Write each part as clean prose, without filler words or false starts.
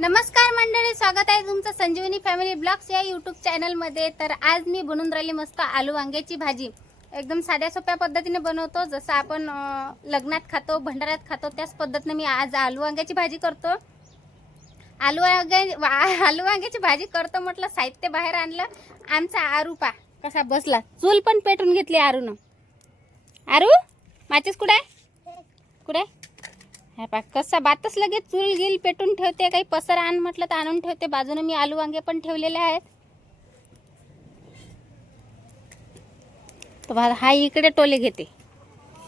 नमस्कार मंडळी, स्वागत आहे तुमचं संजीवनी फॅमिली ब्लॉग्स या यूट्यूब चॅनलमध्ये। तर आज मी बनवून राहिली मस्त आलू वांग्याची भाजी। एकदम साध्या सोप्या पद्धतीने बनवतो, जसं आपण लग्नात खातो, भंडाऱ्यात खातो त्याच पद्धतीने मी आज आलू वांग्याची भाजी करतो। आलू वांग्याची भाजी करतो म्हटलं, साहित्य बाहेर आणलं। आमचा आरू पा कसा बसला, चूल पण पेटून घेतली आरूनं। आरू माचीस कुठे आहे? कुठे हे पा कसा बातच लगेच चूल गिल पेटून ठेवते। काही पसरा आण म्हटलं तर आणून ठेवते। बाजूने मी आलू वांगे पण ठेवलेले आहेत। तर हा इकडे टोले घेते।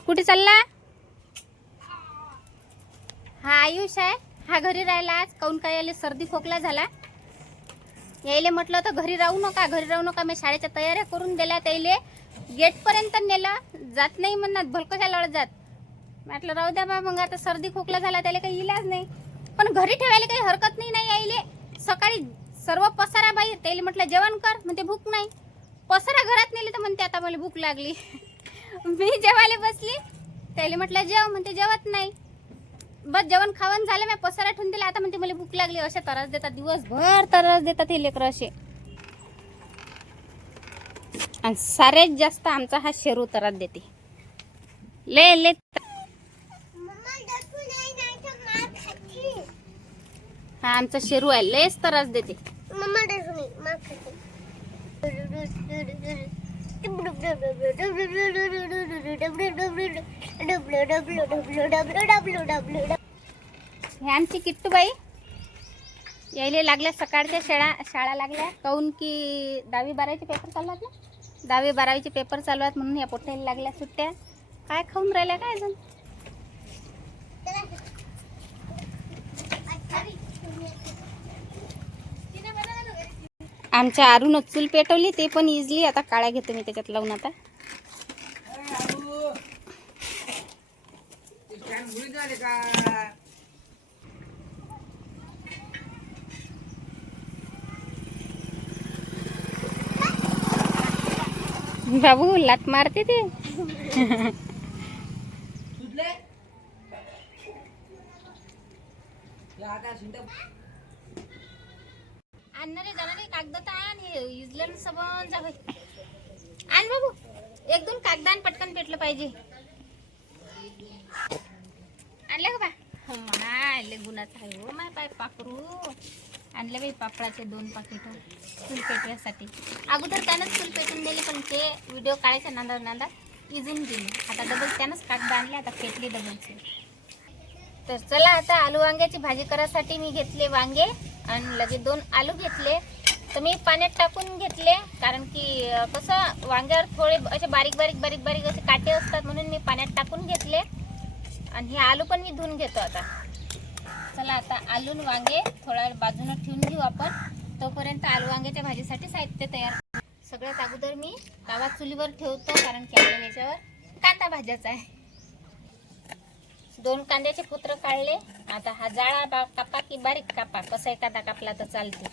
कुठे चालला? हा आयुष आहे, हा घरी राहिला आज। काऊन काय याले सर्दी खोकला झाला, यायले म्हटलं तर घरी राहू नका, मी शाळेच्या तयाऱ्या करून दिल्या। त्याले गेट पर्यंत नेलं, जात नाही म्हणत, भलकशा लढत जात। म्हटलं राहू द्या बा, मग आता सर्दी खोकला झाला त्याला काही इलाज नाही, पण घरी ठेवायला काही हरकत नाही यायले। सकाळी सर्व पसारा बाई, त्याला म्हटलं जेवण कर, म्हणते भूक नाही। पसारा घरात नेली तर म्हणते आता मला भूक लागली। मी जेवायला बसली, त्याला म्हटलं जेव, म्हणते जेवत नाही। बस जेवण खावण झालं, मी पसारा ठेवून दिला, आता म्हणते मला भूक लागली। अशा त्रास देतात, दिवसभर त्रास देतात हे लेकरं असे। आणि सारेच जास्त आमचा हा शेरू त्रास देते, ले हा आमचा शेरू आहे, लयच त्रास देते। हे आमची किट्टूबाई, यायले लागल्या सकाळच्या शाळा लागल्या। काऊन की 10वी 12वीचे पेपर चालू आहेत ना, 10वी 12वीचे पेपर चालू आहेत, म्हणून या पोट्याला लागल्या सुट्ट्या। काय खाऊन राहिल्या काय अजून? आमच्या आरून चूल पेटवली, ते पण इजली। आता काळ्या घेतो मी त्याच्यात लावून। आता बाबू लात मारते ते। आणणारे जाणारे कागद आण, हे इजलं सबन जा भाई। आण बाबू, एक दोन कागदान पटकन पेटलं पाहिजे। आणलं का बा? माय गुणाचा आहे हो माय पाय पाखरू। आणले बाई पापडाचे 2 पाकिट चूल पेटवायसाठी। अगोदर त्यानंच चूल पेटून दिली, पण ते व्हिडिओ काढायच्या नांदात इजून गेली। आता डबल त्यानंच कागद आणले, आता पेटली डबल चूल। तर चला, आता आलू वांग्याची भाजी करायसाठी मी घेतले वांगे आणि लगे 2 आलू घेतले। तर मी पाण्यात टाकून घेतले, कारण की कसं वांग्यावर थोडे असे बारीक बारीक असे काटे असतात, म्हणून मी पाण्यात टाकून घेतले। आणि हे आलू पण मी धुवून घेतो आता। चला, आता आलू आणि वांगे थोडा बाजूला ठेवून घेऊ आपण। तोपर्यंत आलू वांग्याच्या भाजीसाठी साहित्य तयार। सगळ्यात अगोदर मी तवा चुलीवर ठेवतो, कारण की आपल्याला याच्यावर कांदा भाजायचा आहे। 2 कांद्याचे पुत्र काढले। आता हा जाळा कापा की बारीक कापा, कसा एखादा कापला तर चालते।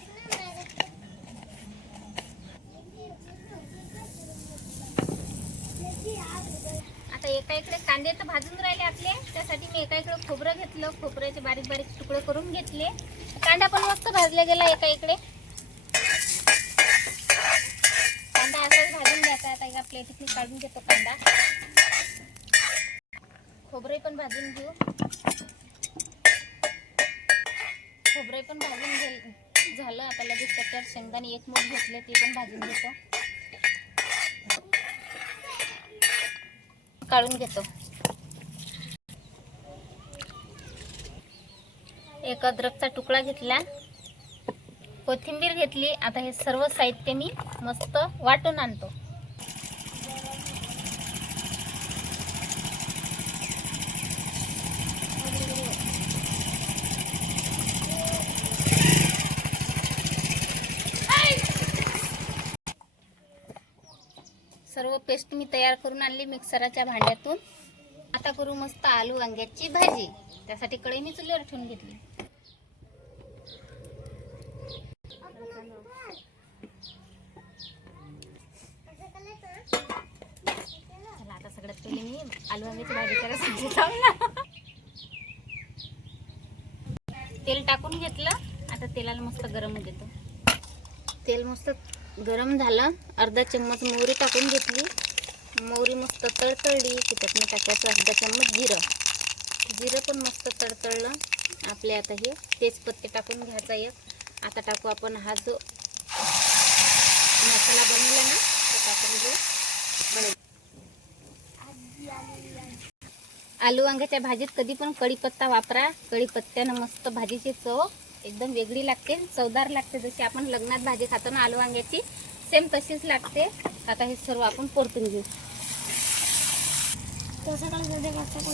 आता एका इकडे कांदे तर भाजून राहिले आपले, त्यासाठी मी एका इकडे खोबरं घेतलं। खोबऱ्याचे बारीक बारीक तुकडे करून घेतले। कांदा पण मस्त भाजला गेला एका इकडे। कांदा असाच भाजून घ्यायचा। आता एका प्लेटीत मी काढून घेतो कांदा। खोबरे पण भाजून घेऊ। खोबरे पण भाजून झालं। आता लगेच त्याच्यात शेंगदाणे 1 मूठ घेतले, ते पण भाजून घेतो, काढून घेतो। एक अद्रकचा तुकडा घेतला, कोथिंबीर घेतली। आता हे सर्व साहित्य मी मस्त वाटून आणतो। सर्व पेस्ट मी तयार करून आणली मिक्सरच्या भांड्यातून। आता करू मस्त आलू वांग्याची भाजी। त्यासाठी कढई मी चुलीवर ठेवून घेतली। चला, आता सगळ्यात पहिले मी आलू वांग्याची भाजी करायला सांगितलं ना। तेल टाकून घेतलं। तेलाला मस्त गरम होऊ देतो. तेल मस्त गरम झालं. अर्धा चम्मच मोहरी टाकून घेतली. मोहरी मस्त तळतळली की त्यातनं टाकायचं अर्धा चम्मच जिरं पण मस्त तळतळलं. आपले आता हे तेजपत्ते टाकून घ्यायचा एक. आता टाकू आपण हा जो मसाला बनवला ना तो टाकून घेऊ. आलू वांग्याच्या भाजीत कधी पण कढीपत्ता वापरा. कढीपत्त्यानं मस्त भाजीची चव एकदम वेगळी लागते, चवदार लागते. जशी आपण लग्नात भाजी खातो ना आलू वांग्याची, सेम तशीच लागते. आता हे सर्व आपण परतून घेऊ.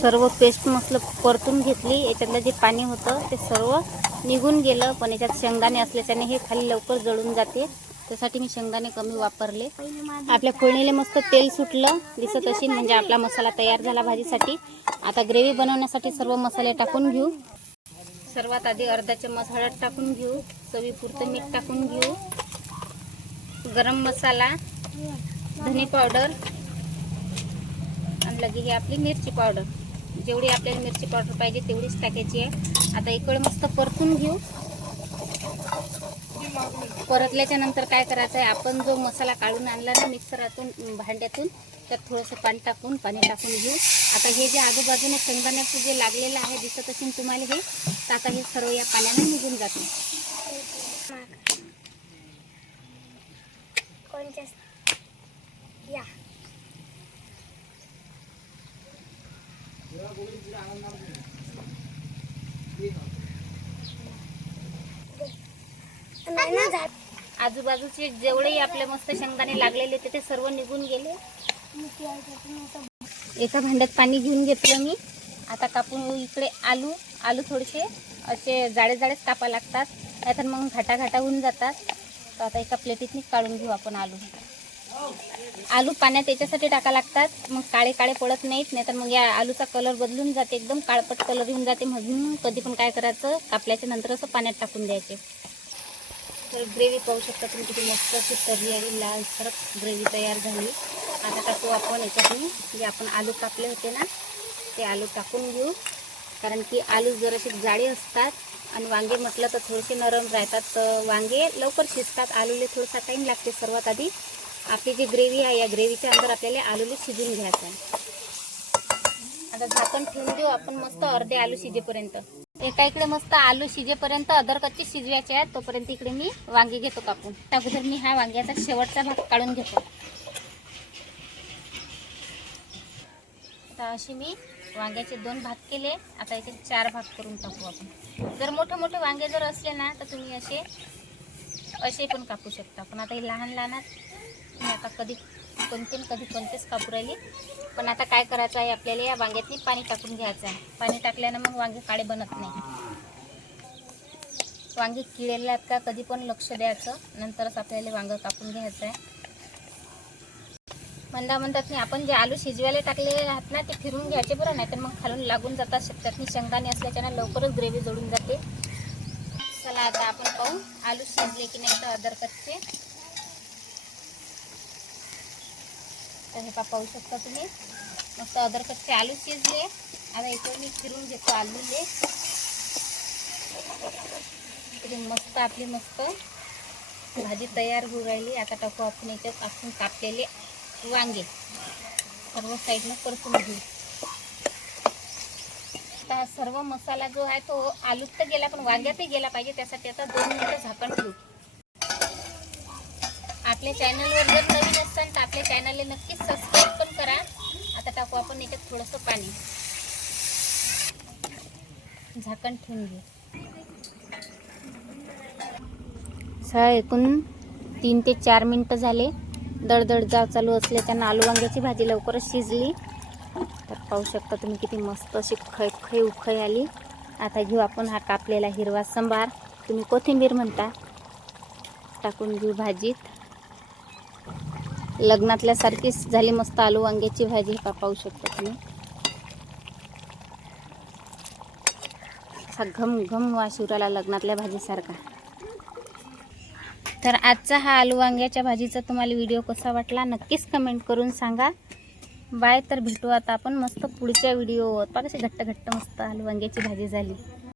सर्व पेस्ट मस्त परतून घेतली. याच्यातलं जे पाणी होतं ते सर्व निघून गेलं. पण याच्यात शेंगदाणे असल्याच्याने हे खाली लवकर जळून जाते. त्यासाठी मी शेंगदाणे कमी वापरले. आपल्या फोडणीला मस्त तेल सुटलं दिसत असेल, म्हणजे आपला मसाला तयार झाला भाजीसाठी. आता ग्रेव्ही बनवण्यासाठी सर्व मसाले टाकून घेऊ. सर्वात आधी अर्धा चम्मच हळद टाकून घेऊ. चवीपुरतं मीठ टाकून घेऊ. गरम मसाला, धने पावडर आणि लगे ही आपली मिरची पावडर. जेवढी आपल्याला मिरची पावडर पाहिजे तेवढीच टाकायची आहे. आता एक वेळ मस्त परतून घेऊ. परतल्याच्या नंतर काय करायचं आहे, आपण जो मसाला काढून आणला ना मिक्सरातून भांड्यातून, त्यात थोडंसं पाणी टाकून घेऊ. आता हे जे आजूबाजूने शेंगदाण्याचं जे लागलेलं आहे दिसत असेल तुम्हाला हे, तर आता हे सर्व या पाण्याने निघून जाते. आजूबाजूचे जेवढेही आपले मस्त शेंगदाणे लागलेले ते सर्व निघून गेले. एका भांड्यात पाणी घेऊन घेतलं मी. आता कापून इकडे आलू थोडेसे असे जाडेच कापा लागतात, नाहीतर मग घाटा होऊन जातात. तर आता एका प्लेटीतनी काढून घेऊ आपण आलू पाण्यात याच्यासाठी टाका लागतात, मग काळे पडत नाहीत. नाहीतर मग या आलूचा कलर बदलून जाते, एकदम काळपट कलर येऊन जाते. म्हणून कधी पण काय करायचं, कापल्याच्या नंतर असं पाण्यात टाकून द्यायचे. तर ग्रेव्ही पाहू शकता तुम्ही किती मस्त अशी तर्री आणि लाल सरक ग्रेव्ही तयार झाली. आता टाकू आपण याच्यातून जे आपण आलू कापले होते ना ते आलू टाकून घेऊ. कारण की आलू जरासे जाडे असतात आणि वांगे म्हटलं तर थोडेसे नरम राहतात. तर वांगे लवकर शिजतात, आलूला थोडासा टाईम लागते. सर्वात आधी आपली जी ग्रेव्ही आहे या ग्रेव्हीच्या अंदर आपल्याला आलूला शिजून घ्यायचं आहे. आता झाकण ठेवून देऊ आपण मस्त अर्धे आलू शिजेपर्यंत. एका इकडे मस्त आलू शिजेपर्यंत अदर कच्चे शिजवायचे आहेत, तोपर्यंत इकडे मी वांगे घेतो कापून. अगोदर मी हा वांग्याचा शेवटचा भाग काढून घेतो. आता असे मी वांग्याचे 2 भाग केले. आता याचे 4 भाग करून टाकू आपण. जर मोठे वांगे जर असले ना तर तुम्ही असे पण कापू शकता. पण आता हे लहान मी आता कधी कोणतेच कापू राहिली. पण आता काय करायचं आहे, आपल्याला या वांग्यातनी पाणी टाकून घ्यायचं आहे. पाणी टाकल्यानं मग वांगे काळे बनत नाही. वांगे किळलेले आहेत का कधी पण लक्ष द्यायचं, नंतरच आपल्याला वांगं कापून घ्यायचं आहे. म्हणतात नाही, आपण जे आलू शिजवायला टाकले आहात ना ते फिरून घ्यायचे बरं, नाही तर मग खालून लागून जातात. त्यातनी शेंगदाणे असल्याच्यानं लवकरच ग्रेव्ही जोडून जाते. चला आता आपण पाहू आलू शिजले की नाही तर अदर कच्चे. तर हे पाहू शकता तुम्ही मस्त अदर कच्चे आलू शिजले. आता इकडे मी फिरून घेतो आलूले. मस्त आपली मस्त भाजी तयार होऊ राहिली. आता टाकू आपण याच्यात आपण कापलेले वांगे सर्व साईडनं परतून घेऊ. आता सर्व मसाला जो आहे तो आलूत तर गेला पण वांग्यातही गेला पाहिजे, त्यासाठी आता 2 मिनिटं झाकण ठेवू. आपल्या चॅनलवर जर नवीन असाल तर आपल्या चॅनलला नक्कीच सबस्क्राईब पण करा. आता टाकू आपण याच्यात थोडंसं पाणी. झाकण ठेवून घेऊ. एकूण 3 ते 4 मिनिटं झाले. दडदड जाव चालू असल्याच्यानं आलू वांग्याची भाजी लवकरच शिजली. तर पाहू शकता तुम्ही किती मस्त अशी खै उखै आली. आता घेऊ आपण हा कापलेला हिरवा संबार, तुम्ही कोथिंबीर म्हणता, टाकून घेऊ भाजीत. लग्नातल्यासारखीच झाली मस्त आलू वांग्याची भाजी. पाहू शकता तुम्ही असा घम वास उराला लग्नातल्या भाजीसारखा. तर आजचा हा आलू वांग्याच्या भाजीचा तुम्हाला व्हिडिओ कसा वाटला नक्कीच कमेंट करून सांगा. बाय. तर भेटू आता आपण मस्त पुढच्या व्हिडिओवर. बघा कशी घट्ट मस्त आलू वांग्याची भाजी झाली.